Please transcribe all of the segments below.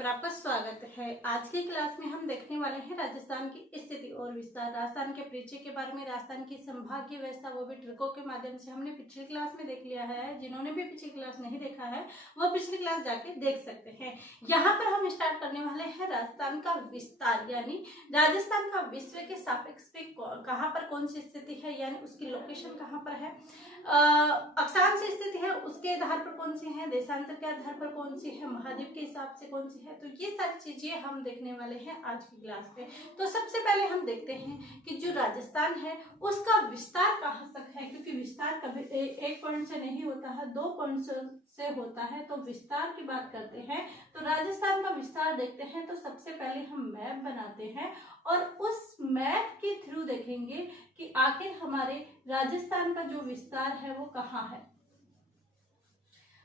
पर आपका स्वागत है। आज की क्लास में हम देखने वाले हैं राजस्थान की स्थिति और विस्तार, राजस्थान के परिचय के बारे में, राजस्थान की संभागीय व्यवस्था, वो भी ट्रिकों के माध्यम से हमने पिछली क्लास में देख लिया है। जिन्होंने भी पिछली क्लास नहीं देखा है वो पिछली क्लास जाके देख सकते हैं। यहाँ पर हम स्टार्ट करने वाले हैं राजस्थान का विस्तार, यानी राजस्थान का विश्व के सापेक्ष में कहाँ पर कौन सी स्थिति है, यानी उसकी लोकेशन कहाँ पर है, अक्षांश स्थिति है उसके आधार पर कौन सी है, देशांतर के आधार पर कौन सी है, महाद्वीप के हिसाब से कौन सी है। तो ये सारी चीजें हम देखने वाले हैं आज की क्लास में। तो सबसे पहले हम देखते हैं कि जो राजस्थान है उसका विस्तार कहाँ तक है, क्योंकि विस्तार कभी एक पॉइंट से नहीं होता है, 2 पॉइंट से होता है। तो विस्तार की बात करते हैं तो राजस्थान का विस्तार देखते हैं। तो सबसे पहले हम मैप बनाते हैं और उस मैप के थ्रू देखेंगे कि आखिर हमारे राजस्थान का जो विस्तार है वो कहाँ है।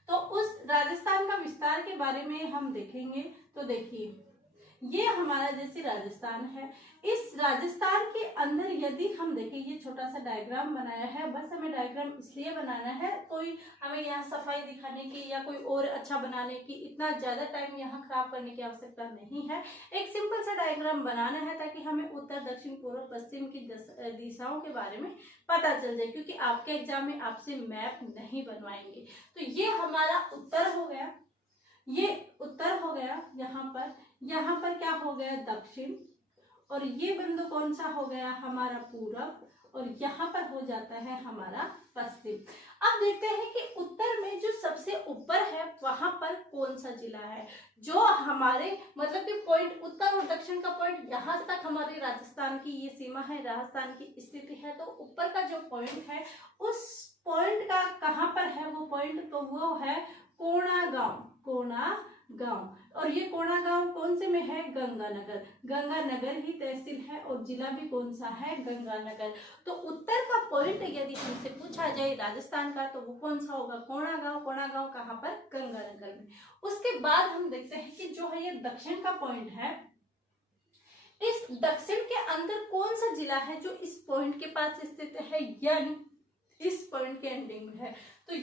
तो उस राजस्थान का विस्तार के बारे में हम देखेंगे। तो देखिए, ये हमारा जैसे राजस्थान है, इस राजस्थान के अंदर यदि हम देखें, ये छोटा सा डायग्राम बनाया है, बस हमें डायग्राम इसलिए बनाना है, कोई हमें यहाँ सफाई दिखाने की या कोई और अच्छा बनाने की इतना ज्यादा टाइम यहाँ खराब करने की आवश्यकता नहीं है। एक सिंपल सा डायग्राम बनाना है ताकि हमें उत्तर, दक्षिण, पूर्व, पश्चिम की दिशाओं के बारे में पता चल जाए, क्योंकि आपके एग्जाम में आपसे मैप नहीं बनवाएंगे। तो ये हमारा उत्तर हो गया, ये उत्तर हो गया। यहाँ पर क्या हो गया, दक्षिण, और ये बिंदु कौन सा हो गया, हमारा पूरब, और यहाँ पर हो जाता है हमारा पश्चिम। अब देखते हैं कि उत्तर में जो सबसे ऊपर है वहां पर कौन सा जिला है, जो हमारे मतलब कि पॉइंट, उत्तर और दक्षिण का पॉइंट यहाँ तक हमारे राजस्थान की ये सीमा है, राजस्थान की स्थिति है। तो ऊपर का जो पॉइंट है उस पॉइंट का कहाँ पर है वो पॉइंट, तो वो है कोणागांव, कोणागांव। और ये कोणागांव कौन से में है, गंगानगर, गंगानगर ही तहसील है और जिला भी कौन सा है, गंगानगर। तो उत्तर का पॉइंट यदि हमसे पूछा जाए राजस्थान का तो वो कौन सा होगा, कोणागांव। कोणागांव कहाँ पर, गंगानगर में। उसके बाद हम देखते हैं कि जो है ये दक्षिण का पॉइंट है, इस दक्षिण के अंदर कौन सा जिला है जो इस पॉइंट के पास स्थित है, यानी इस पॉइंट के एंडिंग में है। तो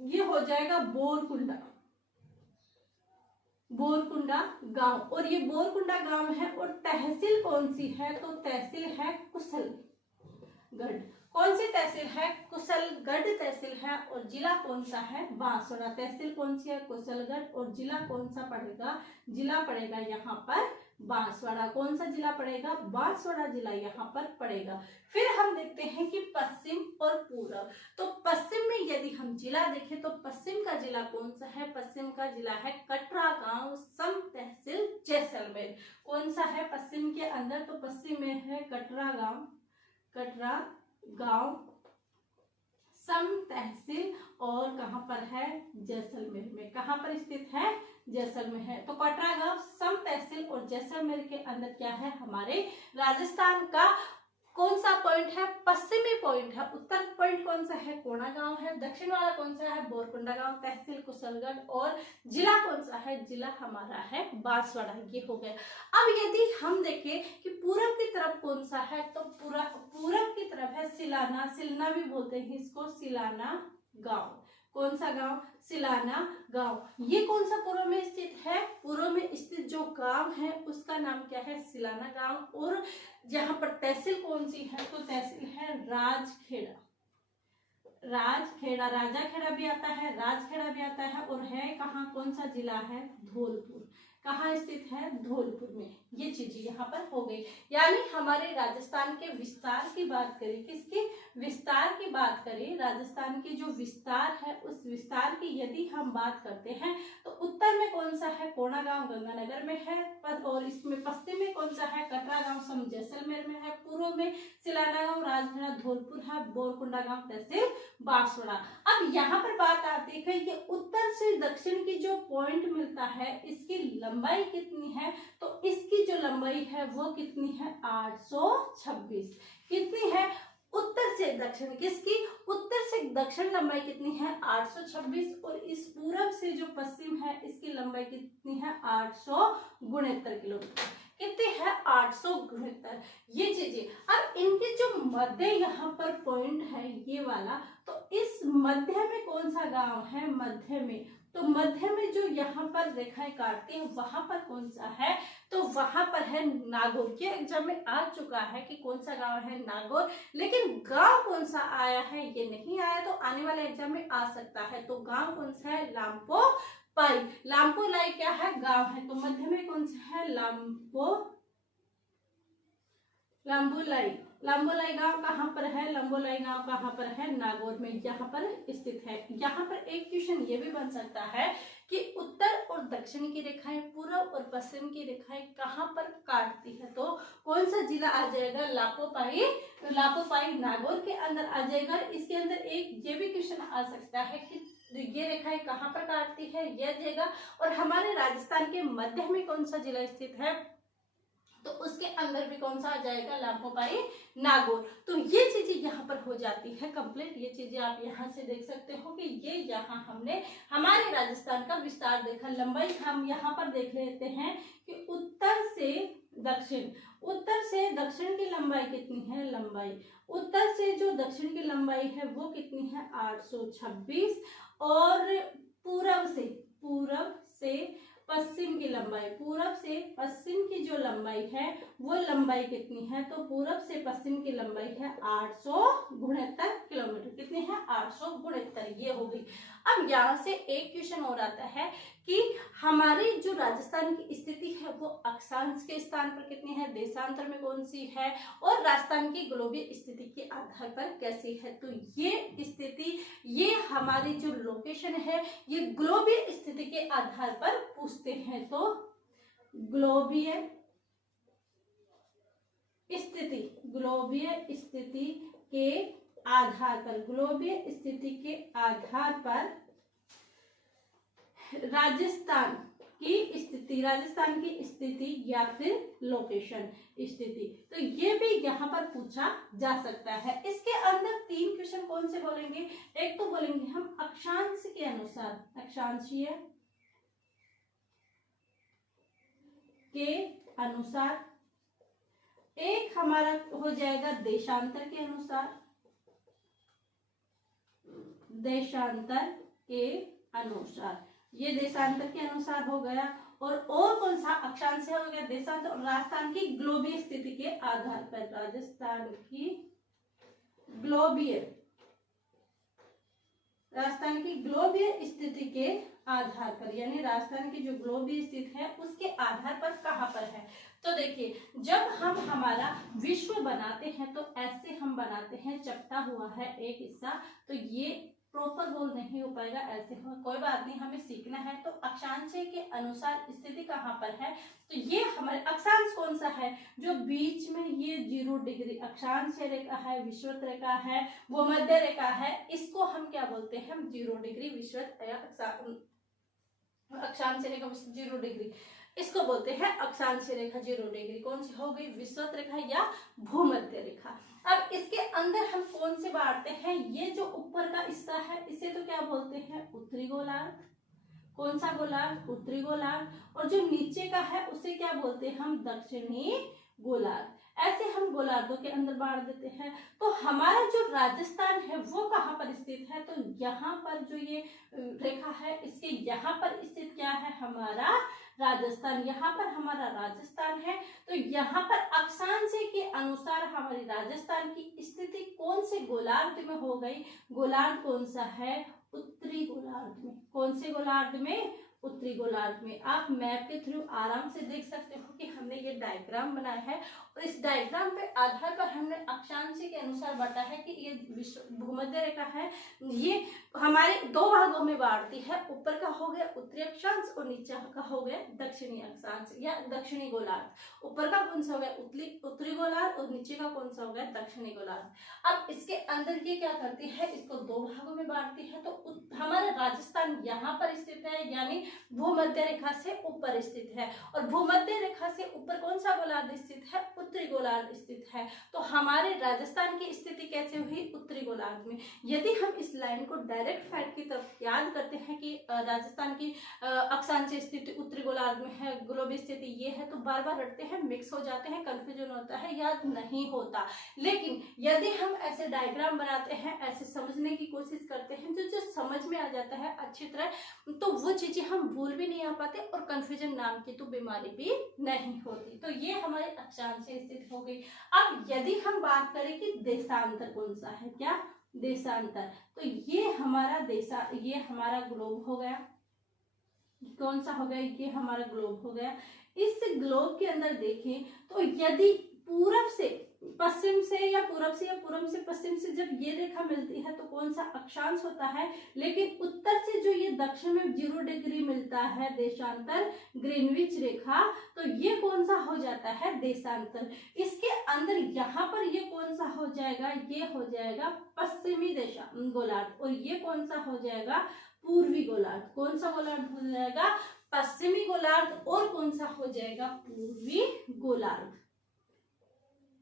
ये हो जाएगा बोरकुंडा, बोरकुंडा गांव। और ये बोरकुंडा गांव है और तहसील कौन सी है, तो तहसील है कुशलगढ़। कौन सी तहसील है, कुशलगढ़ तहसील है। और जिला कौन सा है, बांसवाड़ा। तहसील कौन सी है, कुशलगढ़, और जिला कौन सा पड़ेगा, जिला पड़ेगा यहाँ पर बांसवाड़ा। कौन सा जिला पड़ेगा, बांसवाड़ा जिला यहाँ पर पड़ेगा। फिर हम देखते हैं कि पश्चिम और पूर्व। तो पश्चिम में यदि हम जिला देखें तो पश्चिम का जिला कौन सा है, पश्चिम का जिला है कटरा गांव, सम तहसील जैसलमेर। कौन सा है पश्चिम के अंदर, तो पश्चिम में है कटरा गांव, कटरा गांव, सम तहसील, और कहां पर है, जैसलमेर में। कहां पर स्थित है, जैसलमेर है। तो कटरा गांव, सम तहसील और जैसलमेर के अंदर क्या है, हमारे राजस्थान का कौन सा पॉइंट है, पश्चिमी पॉइंट है। उत्तर पॉइंट कौन सा है, कोणागांव है। दक्षिण वाला कौन सा है, बोरकुंडा गांव, तहसील कुशलगढ़, और जिला कौन सा है, जिला हमारा है बांसवाड़ा। ये हो गया। अब यदि हम देखें कि पूरब की तरफ कौन सा है, तो पूरब की तरफ है सिलाना, सिलना भी बोलते हैं इसको, सिलाना गांव। कौन सा गांव, सिलाना गांव। ये कौन सा पूर्व में स्थित है, पूर्व में स्थित जो गांव है उसका नाम क्या है, सिलाना गांव। और जहां पर तहसील कौन सी है, तो तहसील है राजखेड़ा, राजखेड़ा। राजाखेड़ा भी आता है, राजखेड़ा भी आता है, और है कहाँ, कौन सा जिला है, धौलपुर। कहाँ स्थित है, धौलपुर में। ये चीजें यहाँ पर हो गई। यानी हमारे राजस्थान के विस्तार की बात करें, किसकी, विस्तार की बात करें, राजस्थान के जो विस्तार है उस विस्तार की यदि हम बात करते हैं तो उत्तर में कौन सा है, कोणागांव गंगानगर में है, और इसमें पश्चिम में कौन सा है, कटरा गांव सम जैसलमेर में है, पूर्व में सिलाना गांव, राजखेड़ा धौलपुर है, बोरकुंडा गांव तहसील बांसवाड़ा। अब यहाँ पर बात आती है कि उत्तर से दक्षिण की जो पॉइंट मिलता है इसकी लंबाई कितनी है, तो इसकी जो लंबाई है वो कितनी है, 826। कितनी है, उत्तर से दक्षिण, किसकी, उत्तर से दक्षिण लंबाई कितनी है, 826। और इस पूरब से जो पश्चिम है इसकी लंबाई कितनी है, 869 किलोमीटर। कितनी है, 869। ये चीजें। अब इनके जो मध्य यहाँ पर पॉइंट है ये वाला, तो इस मध्य में कौन सा गांव है, मध्य में तो मध्य में जो यहाँ पर रेखाएं काटती है वहां पर कौन सा है, तो वहां पर है नागौर। ये एग्जाम में आ चुका है कि कौन सा गांव है, नागौर। लेकिन गांव कौन सा आया है ये नहीं आया, तो आने वाले एग्जाम में आ सकता है। तो गांव कौन सा है, लाम्पो पाई। लाम्पो लाई क्या है, गांव है। तो मध्य में कौन सा है, लाम्बोलाई। लाम्बोलाई गांव कहाँ पर है, लाम्बोलाई गांव कहाँ पर है, नागौर में यहाँ पर स्थित है। यहाँ पर एक क्वेश्चन ये भी बन सकता है कि उत्तर और दक्षिण की रेखाएं, पूर्व और पश्चिम की रेखाएं कहाँ पर काटती है, तो कौन सा जिला आ जाएगा, लापोपाई। तो लापोपाई नागौर के अंदर आ जाएगा। इसके अंदर एक ये भी क्वेश्चन आ सकता है कि ये रेखाएं कहाँ पर काटती है, यह जगह। और हमारे राजस्थान के मध्य में कौन सा जिला स्थित है, तो उसके अंदर भी कौन सा आ जाएगा, लाम्पोपाई नागौर। तो ये चीजें यहाँ पर हो जाती है कंप्लीट। ये चीजें आप यहाँ से देख सकते हो कि ये यहाँ हमने हमारे राजस्थान का विस्तार देखा। लंबाई हम यहाँ पर देख लेते हैं कि उत्तर से दक्षिण की लंबाई कितनी है, लंबाई उत्तर से जो दक्षिण की लंबाई है वो कितनी है, 826। और पूर्व से पश्चिम की लंबाई, पूरब से पश्चिम की जो लंबाई है वो लंबाई कितनी है, तो पूरब से पश्चिम की लंबाई है 869 किलोमीटर। कितनी है, 869। ये हो गई। अब यहाँ से एक क्वेश्चन और आता है कि हमारी जो राजस्थान की स्थिति है वो अक्षांश के स्थान पर कितनी है, देशांतर में कौन सी है, और राजस्थान की ग्लोबीय स्थिति के आधार पर कैसी है। तो ये स्थिति, ये हमारी जो लोकेशन है ये ग्लोबीय स्थिति के आधार पर पूछते हैं। तो ग्लोबीय स्थिति के आधार पर राजस्थान की स्थिति या फिर लोकेशन स्थिति, तो ये भी यहाँ पर पूछा जा सकता है। इसके अंदर 3 क्वेश्चन कौन से बोलेंगे, एक तो बोलेंगे हम अक्षांश के अनुसार, अक्षांशीय के अनुसार, एक हमारा हो जाएगा देशांतर के अनुसार, ये देशांतर के अनुसार हो गया। और कौन सा अक्षांश हो गया, देशांतर। और राजस्थान की ग्लोबीय स्थिति के आधार पर, राजस्थान की ग्लोबीय स्थिति के आधार पर, यानी राजस्थान की जो ग्लोबीय स्थिति है उसके आधार पर कहाँ पर है। तो देखिए, जब हम हमारा विश्व बनाते हैं तो ऐसे हम बनाते हैं, चपटा हुआ है एक हिस्सा, तो ये प्रॉपर गोल नहीं हो पाएगा, ऐसे हो, कोई बात नहीं, हमें सीखना है। तो अक्षांश के अनुसार स्थिति कहाँ पर है, तो ये हमारे अक्षांश कौन सा है, जो बीच में ये 0 डिग्री अक्षांश रेखा है, विषुवत रेखा है, वो मध्य रेखा है, इसको हम क्या बोलते हैं, हम 0 डिग्री विषुवत अक्षांश रेखा 0 डिग्री, इसको बोलते हैं अक्षांश रेखा 0 डिग्री। कौन सी हो गई, विषुवत रेखा या भूमध्य रेखा। अब इसके अंदर हम कौन से बांटते हैं, ये जो ऊपर का हिस्सा है इसे तो क्या बोलते हैं, उत्तरी गोलार्ध। कौन सा गोलार्ध, उत्तरी गोलार्ध। और जो नीचे का है उसे क्या बोलते हैं हम, दक्षिणी गोलार्ध। ऐसे हम गोलार्धों के अंदर बांट देते हैं। तो हमारा जो राजस्थान है वो कहाँ पर स्थित है, तो यहाँ पर जो ये रेखा है इसके यहाँ पर स्थित क्या है, हमारा राजस्थान। यहाँ पर हमारा राजस्थान है। तो यहाँ पर अक्षांश के अनुसार हमारी राजस्थान की स्थिति कौन से गोलार्ध में हो गई, गोलार्ध कौन सा है, उत्तरी गोलार्ध में। कौन से गोलार्ध में, उत्तरी गोलार्ध में। आप मैप के थ्रू आराम से देख सकते हो कि हमने ये डायग्राम बनाया है और इस डायग्राम पे आधार पर हमने अक्षांश के अनुसार बांटा है कि ये भूमध्य रेखा है, ये हमारे 2 भागों में बांटती है। ऊपर का हो गया उत्तरी अक्षांश और नीचे का हो गया दक्षिणी अक्षांश या दक्षिणी गोलार्ध। ऊपर का कौन सा हो गया, उत्तरी गोलार्ध, और नीचे का कौन सा हो गया, दक्षिणी गोलार्ध। अब इसके अंदर ये क्या करती है, इसको 2 भागों में बांटती है। तो हमारा राजस्थान यहाँ पर स्थित है, यानी भूमध्य रेखा से ऊपर स्थित है। और भूमध्य रेखा से ऊपर कौन सा गोलार्ध स्थित है, उत्तरी गोलार्ध स्थित है। तो हमारे राजस्थान की स्थिति कैसे हुई? उत्तरी गोलार्ध में। यदि हम इस लाइन को डायरेक्ट फैक्ट की तरफ याद करते हैं कि राजस्थान की अक्षांशीय स्थिति उत्तरी गोलार्ध में है, ग्लोबी स्थिति ये है, तो बार बार रटते हैं, मिक्स हो जाते हैं, कंफ्यूजन होता है, याद नहीं होता। लेकिन यदि हम ऐसे डायग्राम बनाते हैं, ऐसे समझने की कोशिश करते हैं, जो समझ में आ जाता है अच्छी तरह, तो वो चीजें हम भूल भी नहीं आ पाते और कंफ्यूजन नाम की तो बीमारी भी नहीं होती। तो ये हमारी अक्षांशीय स्थिति हो गई। अब यदि हम बात करें कि देशांतर कौन सा है, क्या देशांतर, तो ये हमारा ग्लोब हो गया। कौन सा हो गया? ये हमारा ग्लोब हो गया। इस ग्लोब के अंदर देखें तो यदि पूरब से पश्चिम से या पूरब से पश्चिम से जब ये रेखा मिलती है तो कौन सा अक्षांश होता है, लेकिन उत्तर से जो ये दक्षिण में 0 डिग्री मिलता है देशांतर, ग्रीनविच रेखा, तो ये कौन सा हो जाता है? देशांतर। इसके अंदर यहाँ पर ये कौन सा हो जाएगा? ये हो जाएगा पश्चिमी गोलार्ध, और ये कौन सा हो जाएगा? पूर्वी गोलार्ध। कौन सा गोलार्ध हो जाएगा? पश्चिमी गोलार्ध। और कौन सा हो जाएगा? पूर्वी गोलार्ध।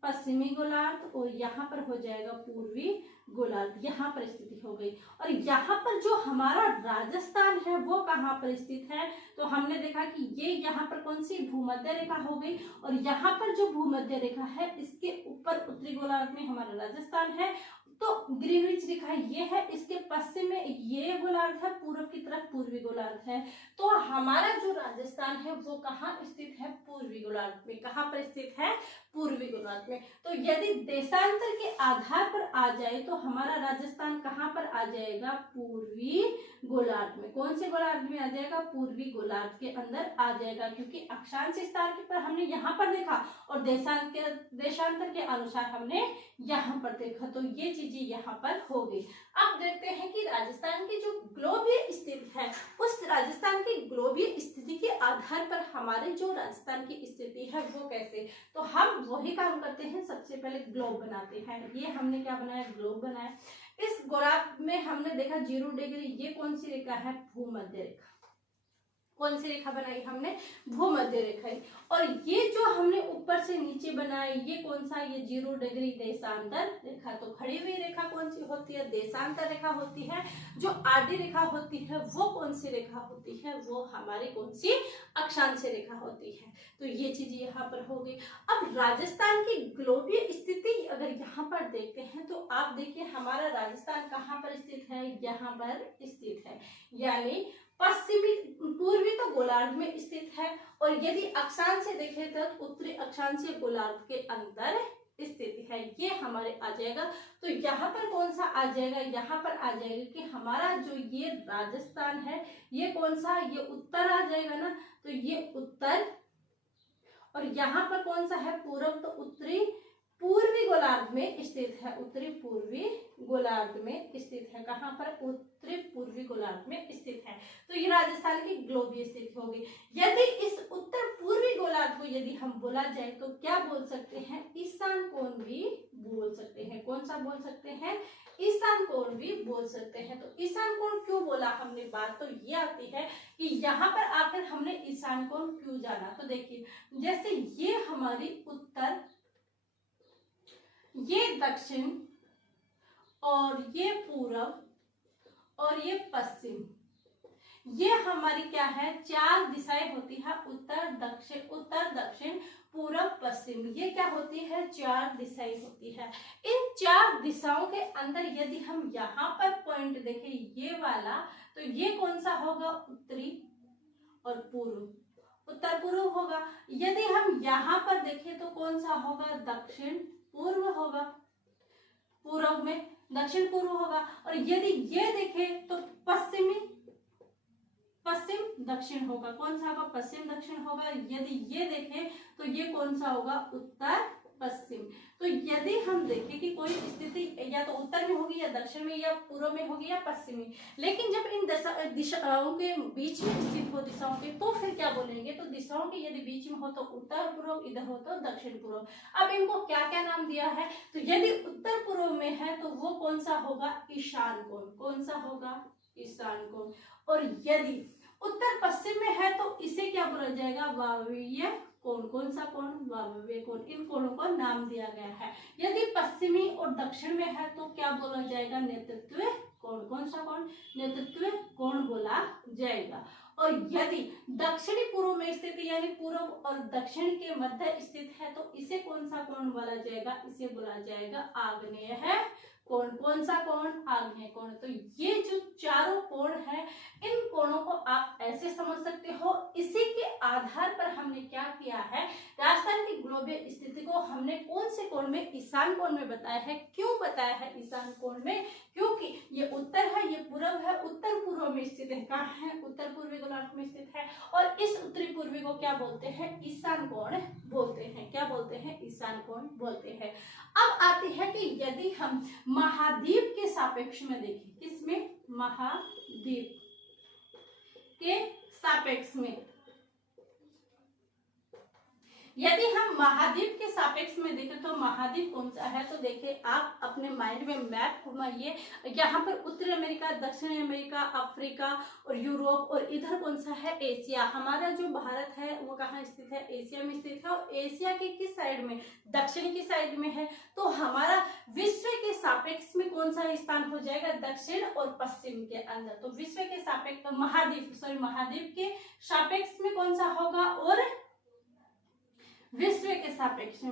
पश्चिमी गोलार्ध और यहाँ पर हो जाएगा पूर्वी गोलार्ध। यहाँ पर स्थिति हो गई। और यहाँ पर जो हमारा राजस्थान है वो कहाँ पर स्थित है? तो हमने देखा कि ये यहाँ पर कौन सी भूमध्य रेखा हो गई, और यहाँ पर जो भूमध्य रेखा है इसके ऊपर उत्तरी गोलार्ध में हमारा राजस्थान है। तो ग्रीनविच रेखा ये है, इसके पश्चिम में ये गोलार्ध है, पूर्व की तरफ पूर्वी गोलार्ध है। तो हमारा जो राजस्थान है वो कहाँ स्थित है? पूर्वी गोलार्ध में। कहाँ पर स्थित है? पूर्वी गोलार्ध में। तो यदि देशांतर के आधार पर आ जाए तो हमारा राजस्थान कहाँ पर आ जाएगा? पूर्वी गोलार्ध में। कौन से गोलार्ध में आ जाएगा? पूर्वी गोलार्ध के अंदर आ जाएगा, क्योंकि अक्षांश विस्तार के पर हमने यहाँ पर देखा और देशांतर के अनुसार हमने यहाँ पर देखा, तो ये चीजें यहाँ पर हो गई। अब देखते हैं कि राजस्थान की जो ग्लोबीय स्थिति है, उस राजस्थान की ग्लोबीय स्थिति के आधार पर हमारे जो राजस्थान की स्थिति है वो कैसे, तो हम वही काम करते हैं। सबसे पहले ग्लोब बनाते हैं। ये हमने क्या बनाया? ग्लोब बनाया। इस गोलार्ध में हमने देखा 0 डिग्री, ये कौन सी रेखा है? भूमध्य रेखा। कौन सी रेखा बनाई हमने? भूमध्य रेखा। और ये जो हमने ऊपर से नीचे बनाई ये कौन सा? ये 0 डिग्री देशांतर रेखा। तो खड़ी हुई रेखा कौन सी होती है? देशांतर रेखा होती है। जो आडी रेखा होती है वो कौन सी रेखा होती है? वो हमारी कौन सी? अक्षांशीय रेखा होती है। तो ये चीजें यहाँ पर हो गई। अब राजस्थान की ग्लोबीय स्थिति अगर यहाँ पर देखते हैं तो आप देखिए हमारा राजस्थान कहाँ पर स्थित है? यहाँ पर स्थित है, यानी पश्चिमी पूर्वी तो गोलार्ध में स्थित है, और यदि अक्षांश से देखें तो उत्तरी अक्षांशीय गोलार्ध के अंदर स्थिति है। ये हमारे आ जाएगा। तो यहाँ पर कौन सा आ जाएगा? यहाँ पर आ जाएगा कि हमारा जो ये राजस्थान है ये कौन सा? ये उत्तर आ जाएगा ना, तो ये उत्तर। और यहाँ पर कौन सा है? पूर्व, तो उत्तरी पूर्वी गोलार्ध में स्थित है। उत्तरी पूर्वी गोलार्ध में स्थित है। कहाँ पर? उत्तरी पूर्वी गोलार्ध में स्थित है। तो ये राजस्थान की ग्लोबीय स्थिति होगी। यदि इस उत्तर पूर्वी गोलार्ध को यदि हम बोला जाए तो क्या बोल सकते हैं? ईशान कोण भी बोल सकते हैं। कौन सा बोल सकते हैं? ईशान कोण भी बोल सकते हैं। तो ईशान कोण क्यों बोला हमने? बात तो ये आती है कि यहाँ पर आकर हमने ईशान कोण क्यों जाना। तो देखिए जैसे ये हमारी उत्तर, ये दक्षिण, और ये पूरब, और ये पश्चिम, ये हमारी क्या है? 4 दिशाएं होती है। उत्तर दक्षिण पूरब पश्चिम, ये क्या होती है? 4 दिशाएं होती है। इन 4 दिशाओं के अंदर यदि हम यहाँ पर पॉइंट देखें ये वाला, तो ये कौन सा होगा? उत्तरी और पूर्व, उत्तर पूर्व होगा। यदि हम यहाँ पर देखें तो कौन सा होगा? दक्षिण पूर्व होगा। पूर्व में दक्षिण पूर्व होगा। और यदि ये देखें तो पश्चिम दक्षिण होगा। कौन सा होगा? पश्चिम दक्षिण होगा। यदि ये देखें तो ये कौन सा होगा? उत्तर पश्चिम। तो यदि हम देखें कि कोई स्थिति या तो उत्तर में होगी या दक्षिण में या पूर्व में होगी या पश्चिम में, लेकिन जब इन दिशाओं के बीच में स्थित हो दिशाओं के, तो फिर क्या बोलेंगे? तो दिशाओं के यदि बीच में हो तो उत्तर पूर्व, इधर हो तो दक्षिण पूर्व। अब इनको क्या क्या नाम दिया है? तो यदि उत्तर पूर्व में है तो वो कौन सा होगा? ईशान कोण। कौन सा होगा? ईशान कोण। और यदि उत्तर पश्चिम में है तो इसे क्या बोला जाएगा? वायव्य कौन कौन सा कोण, वायव्य कोण, इन कोणों को नाम दिया गया है। यदि पश्चिमी और दक्षिण में है तो क्या बोला जाएगा, नेतृत्व कोण। कौन सा कोण, नेतृत्व कोण बोला जाएगा। और यदि दक्षिणी पूर्व में स्थित यानी पूर्व और दक्षिण के मध्य स्थित है तो इसे कौन सा कोण बोला जाएगा, इसे बोला जाएगा आग्नेय है कोण। कौन सा कोण, आग्नेय कोण। तो ये जो चारों कोण है, इन कोणों को आप ऐसे समझ सकते हो। इसी के आधार पर हमने क्या किया है, राजस्थान की ग्लोबीय स्थिति को हमने कौन से कोण में, ईशान कोण में बताया है। क्यों बताया है ईशान कोण में, क्योंकि ये उत्तर है, ये पूर्व है, उत्तर पूर्व में स्थित है। कहाँ है, उत्तर पूर्वी गोलार्ध में स्थित है। और इस उत्तरी पूर्वी को क्या बोलते हैं, ईशान कोण बोलते हैं। क्या बोलते हैं, ईशान कोण बोलते हैं। अब आती है कि यदि हम महाद्वीप के सापेक्ष में देखें, किसमें, महाद्वीप के सापेक्ष में, यदि हम महाद्वीप के सापेक्ष में देखें तो महाद्वीप कौन सा है, तो देखिए आप अपने माइंड में मैप घुमाइए। यहाँ पर उत्तरी अमेरिका, दक्षिणी अमेरिका, अफ्रीका और यूरोप, और इधर कौन सा है, एशिया। हमारा जो भारत है वो कहाँ स्थित है, एशिया में स्थित है। और एशिया के किस साइड में, दक्षिण की साइड में है। तो हमारा विश्व के सापेक्ष में कौन सा स्थान हो जाएगा, दक्षिण और पश्चिम के अंदर। तो विश्व के सापेक्ष, महाद्वीप के सापेक्ष में कौन सा होगा, और विश्व के सापेक्ष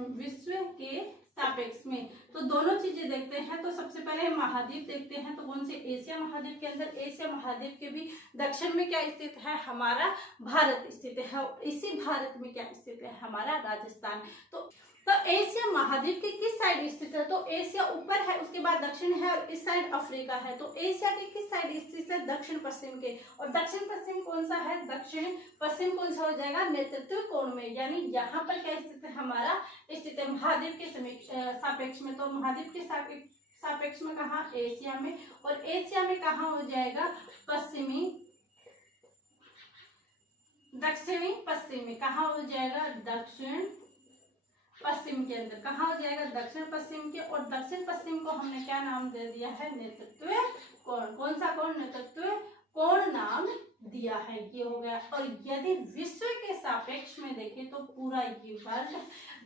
में। तो दोनों चीजें देखते हैं। तो सबसे पहले महाद्वीप देखते हैं। तो कौन से, एशिया महाद्वीप के अंदर, एशिया महाद्वीप के भी दक्षिण में क्या स्थित है, हमारा भारत स्थित है। इसी भारत में क्या स्थित है, हमारा राजस्थान। तो एशिया महाद्वीप के किस साइड स्थित है, तो एशिया ऊपर है, उसके बाद दक्षिण है, और इस साइड अफ्रीका है। तो एशिया के किस साइड स्थित है, दक्षिण पश्चिम के। और दक्षिण पश्चिम कौन सा है, दक्षिण पश्चिम कौन सा हो जाएगा, नेतृत्व कोण में। यानी यहाँ पर क्या स्थित है, हमारा स्थित है महाद्वीप के सापेक्ष में। तो महाद्वीप के सापेक्ष में कहा, एशिया में। और एशिया में कहा हो जाएगा, पश्चिमी, दक्षिणी पश्चिम में। कहा हो जाएगा, दक्षिण पश्चिम के अंदर। कहाँ हो जाएगा, दक्षिण पश्चिम के। और दक्षिण पश्चिम को हमने क्या नाम दे दिया है, नेतृत्व कोण। कौन सा कोण, नेतृत्व कोण नाम दिया है। ये हो गया। और यदि विश्व के सापेक्ष में देखें तो पूरा ये वर्ल्ड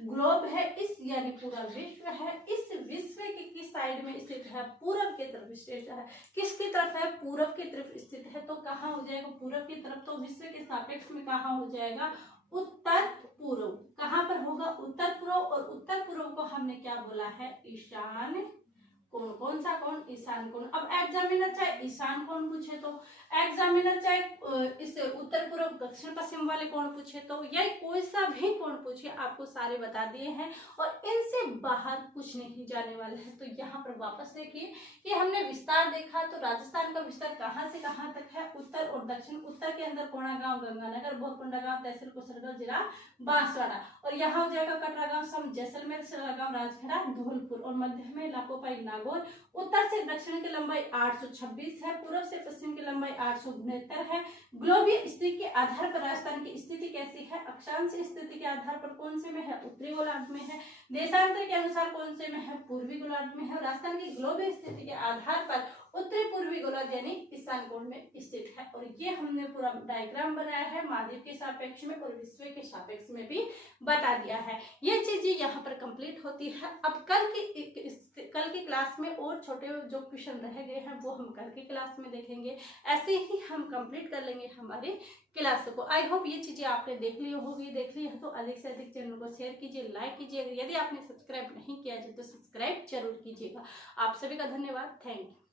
ग्लोब है, इस यानी पूरा विश्व है, इस विश्व के किस साइड में स्थित है, पूरब की तरफ स्थित है। किसकी तरफ है, पूरब की तरफ स्थित है। तो कहाँ हो जाएगा, पूरब की तरफ। तो विश्व के सापेक्ष में कहाँ हो जाएगा, उत्तर पूर्व। कहाँ पर होगा, उत्तर पूर्व। और उत्तर पूर्व को हमने क्या बोला है, ईशान कोण। कौन सा कोण, ईशान कोण। अब एग्जामिनर चाहे ईशान कोण पूछे तो, एग्जामिनर चाहे इस उत्तर पूर्व दक्षिण पश्चिम वाले कोण पूछे तो, या कोई सा भी कोण पूछे, आपको सारे बता दिए हैं। और इनसे बाहर कुछ नहीं जाने वाला है। तो यहाँ पर वापस देखिए कि हमने विस्तार देखा। तो राजस्थान का विस्तार कहाँ से कहाँ तक है, उत्तर और दक्षिण। उत्तर के अंदर कोणागांव, गंगानगर, भोरकुंडा गांव, तहसील कुशलगढ़, जिला बांसवाड़ा। और यहाँ हो जाएगा कटरा गांव, सम जैसलमेर, सरागांव, राजखेड़ा, धौलपुर। और मध्य में लापोपाई, नागौर। उत्तर से दक्षिण की लंबाई 826 है, पूर्व से पश्चिम की लंबाई 869 है। ग्लोबीय स्थिति के आधार पर राजस्थान की स्थिति कैसी है, अक्षांश स्थिति के आधार पर कौन से में है, उत्तरी गोलार्ध में है। देशांतर के अनुसार कौन से में है, पूर्वी गोलार्ध में है। राजस्थान की ग्लोबीय स्थिति के आधार पर उत्तरी पूर्वी गोलार्ध यानी ईशान कोण में स्थित है। और ये हमने पूरा डायग्राम बनाया है, महाद्वीप के सापेक्ष में और विश्व के सापेक्ष में भी बता दिया है। ये चीजें यहाँ पर कंप्लीट होती है। अब कल की क्लास में और छोटे जो क्वेश्चन रह गए हैं वो हम कल की क्लास में देखेंगे। ऐसे ही हम कंप्लीट कर लेंगे हमारे क्लास को। आई होप ये चीजें आपने देख ली होगी। देख ली है तो अधिक से अधिक चैनल को शेयर कीजिए, लाइक कीजिए। यदि आपने सब्सक्राइब नहीं किया है तो सब्सक्राइब जरूर कीजिएगा। आप सभी का धन्यवाद। Thank you.